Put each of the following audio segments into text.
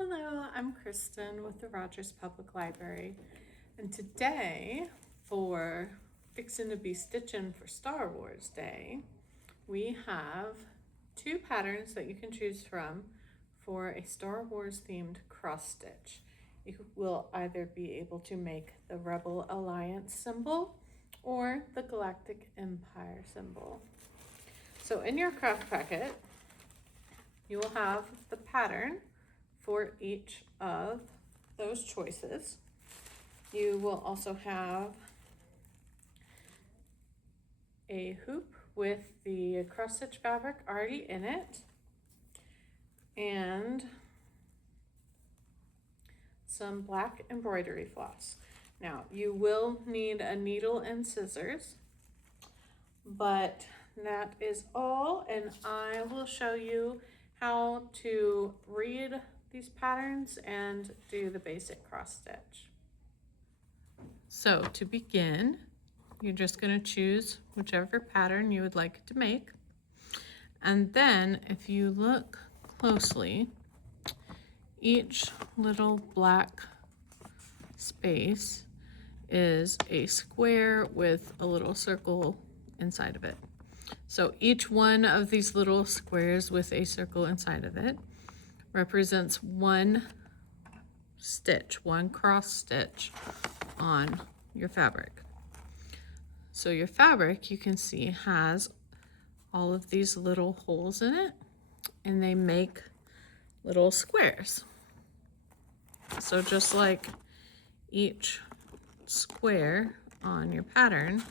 Hello, I'm Kristin with the Rogers Public Library, and today for Fixin' to be Stitchin' for Star Wars Day, we have two patterns that you can choose from for a Star Wars themed cross stitch. You will either be able to make the Rebel Alliance symbol or the Galactic Empire symbol. So in your craft packet, you will have the pattern for each of those choices. You will also have a hoop with the cross stitch fabric already in it and some black embroidery floss. Now you will need a needle and scissors, but that is all, and I will show you how to read these patterns and do the basic cross stitch. So to begin, you're just going to choose whichever pattern you would like to make. And then if you look closely, each little black space is a square with a little circle inside of it. So each one of these little squares with a circle inside of it represents one stitch, one cross stitch on your fabric. So your fabric, you can see, has all of these little holes in it, and they make little squares. So just like each square on your pattern,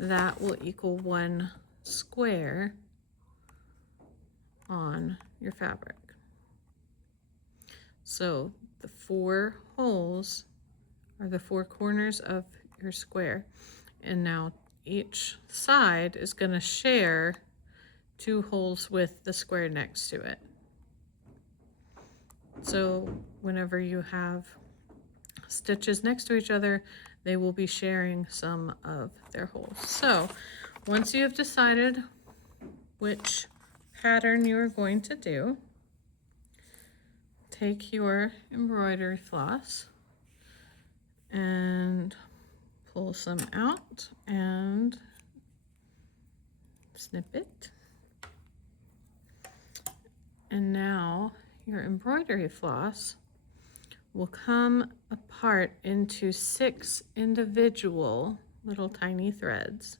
that will equal one square on your fabric. So the four holes are the four corners of your square, and now each side is going to share two holes with the square next to it. So whenever you have stitches next to each other, they will be sharing some of their holes. So once you have decided which pattern you are going to do, take your embroidery floss and pull some out and snip it. And now your embroidery floss will come apart into 6 individual little tiny threads.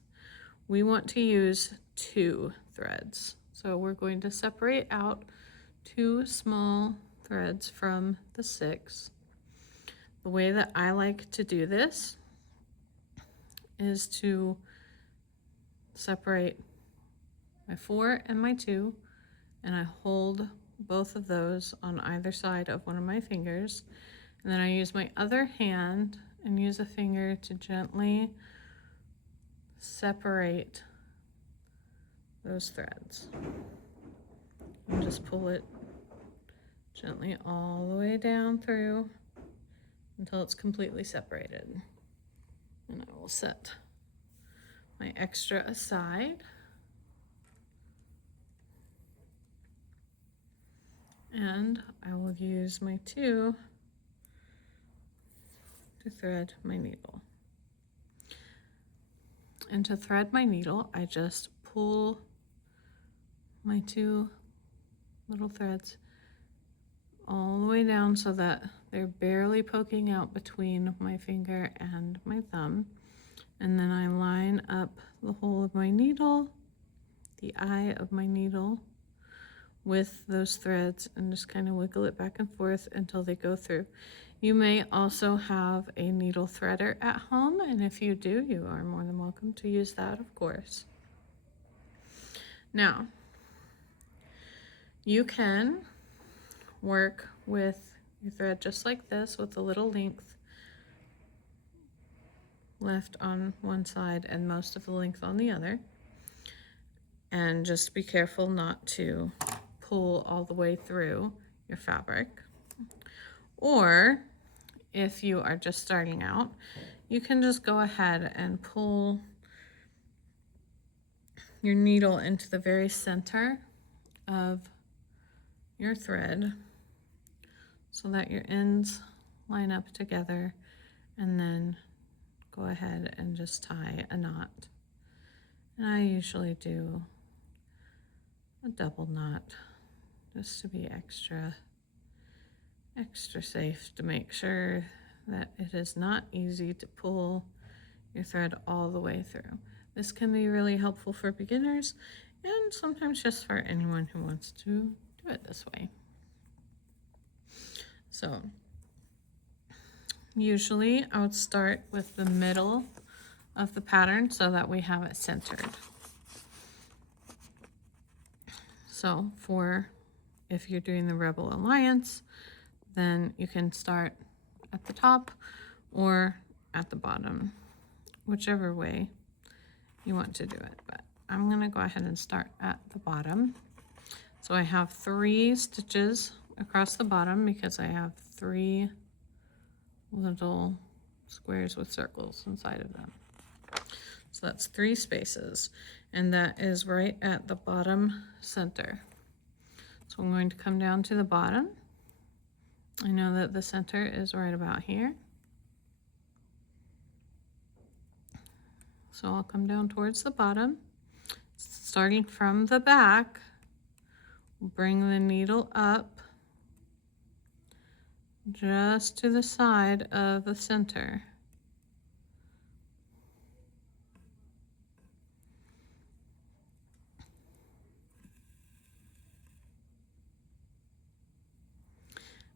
We want to use 2 threads. So we're going to separate out 2 small threads from the 6. The way that I like to do this is to separate my 4 and my 2, and I hold both of those on either side of one of my fingers, and then I use my other hand and use a finger to gently separate those threads, and just pull it gently all the way down through until it's completely separated. And I will set my extra aside. And I will use my 2 to thread my needle. And to thread my needle, I just pull my 2 little threads all the way down so that they're barely poking out between my finger and my thumb. And then I line up the hole of my needle, the eye of my needle, with those threads, and just kind of wiggle it back and forth until they go through. You may also have a needle threader at home, and if you do, you are more than welcome to use that, of course. Now, you can work with your thread just like this, with a little length left on one side and most of the length on the other. And just be careful not to pull all the way through your fabric. Or if you are just starting out, you can just go ahead and pull your needle into the very center of your thread so that your ends line up together, and then go ahead and just tie a knot. And I usually do a double knot just to be extra safe, to make sure that it is not easy to pull your thread all the way through. This can be really helpful for beginners and sometimes just for anyone who wants to do it this way. So usually I would start with the middle of the pattern so that we have it centered. So if you're doing the Rebel Alliance, then you can start at the top or at the bottom, whichever way you want to do it. But I'm going to go ahead and start at the bottom. So I have 3 stitches across the bottom because I have 3 little squares with circles inside of them. So that's 3 spaces, and that is right at the bottom center. So I'm going to come down to the bottom. I know that the center is right about here. So I'll come down towards the bottom, starting from the back. Bring the needle up just to the side of the center.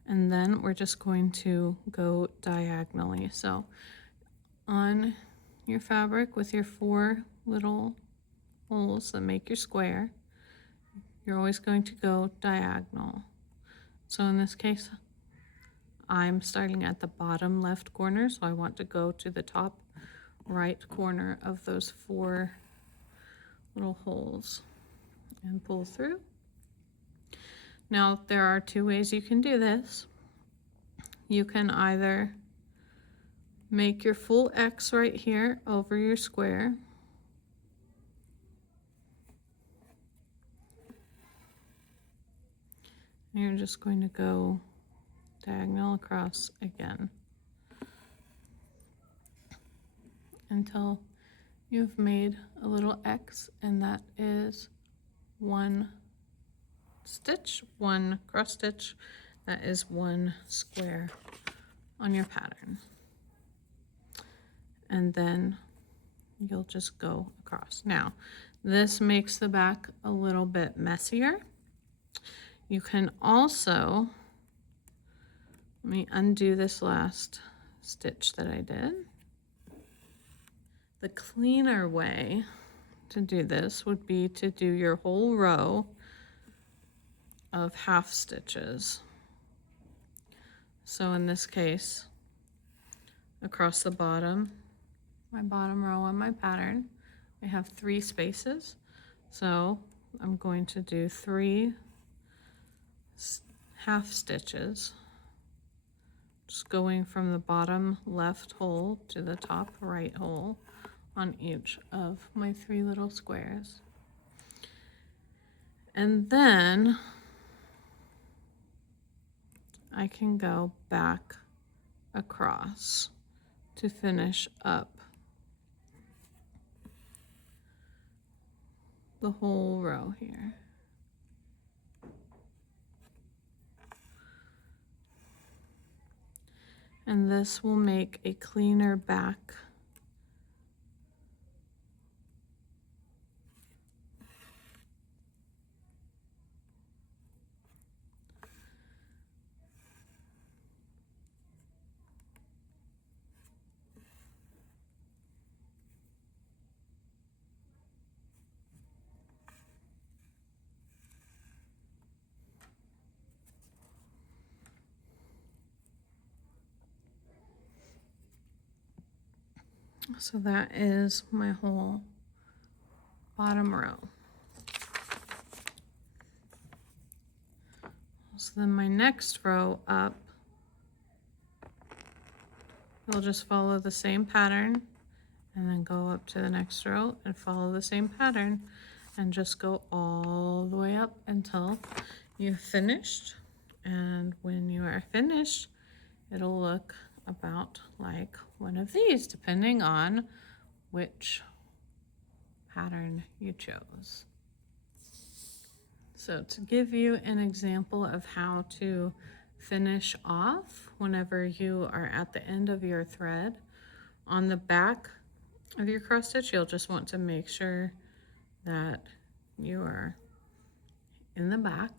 And then we're just going to go diagonally. So on your fabric with your 4 little holes that make your square, you're always going to go diagonal. So in this case, I'm starting at the bottom left corner, so I want to go to the top right corner of those 4 little holes and pull through. Now, there are 2 ways you can do this. You can either make your full X right here over your square. And you're just going to go diagonal across again until you've made a little X, and that is 1 stitch, 1 cross stitch. That is 1 square on your pattern. And then you'll just go across. Now, this makes the back a little bit messier. You can also, let me undo this last stitch that I did. The cleaner way to do this would be to do your whole row of half stitches. So in this case, across the bottom, my bottom row on my pattern, I have 3 spaces. So I'm going to do 3 half stitches, just going from the bottom left hole to the top right hole on each of my 3 little squares. And then I can go back across to finish up the whole row here. And this will make a cleaner back. So that is my whole bottom row. So then my next row up, we'll just follow the same pattern and then go up to the next row and follow the same pattern and just go all the way up until you've finished. And when you are are finished, it'll look about like one of these, depending on which pattern you chose. So to give you an example of how to finish off whenever you are at the end of your thread, on the back of your cross stitch, you'll just want to make sure that you are in the back,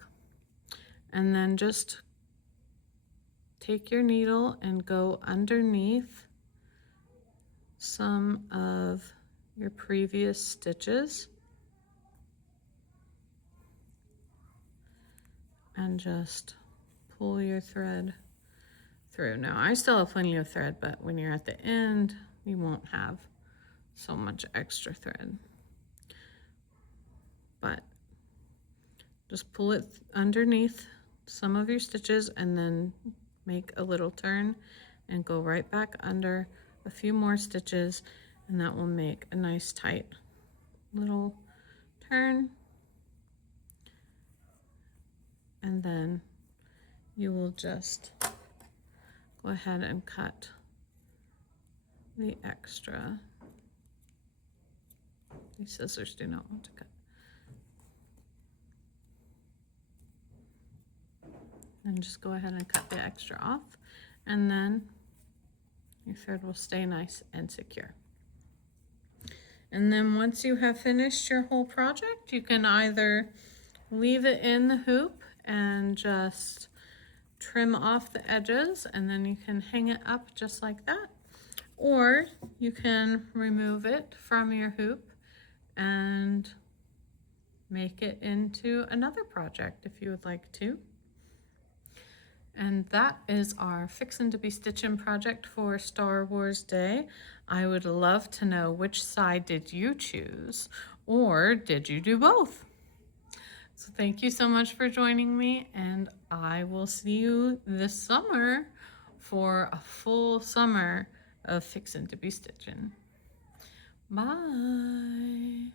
and then just take your needle and go underneath some of your previous stitches and just pull your thread through. Now I still have plenty of thread, but when you're at the end, you won't have so much extra thread. But just pull it underneath some of your stitches and then make a little turn and go right back under a few more stitches, and that will make a nice tight little turn. And then you will just go ahead and cut the extra. These scissors do not want to cut. And just go ahead and cut the extra off, and then your thread will stay nice and secure. And then once you have finished your whole project, you can either leave it in the hoop and just trim off the edges, and then you can hang it up just like that, or you can remove it from your hoop and make it into another project if you would like to. And that is our Fixin' to be Stitchin' project for Star Wars Day. I would love to know, which side did you choose, or did you do both? So thank you so much for joining me, and I will see you this summer for a full summer of Fixin' to be Stitchin'. Bye.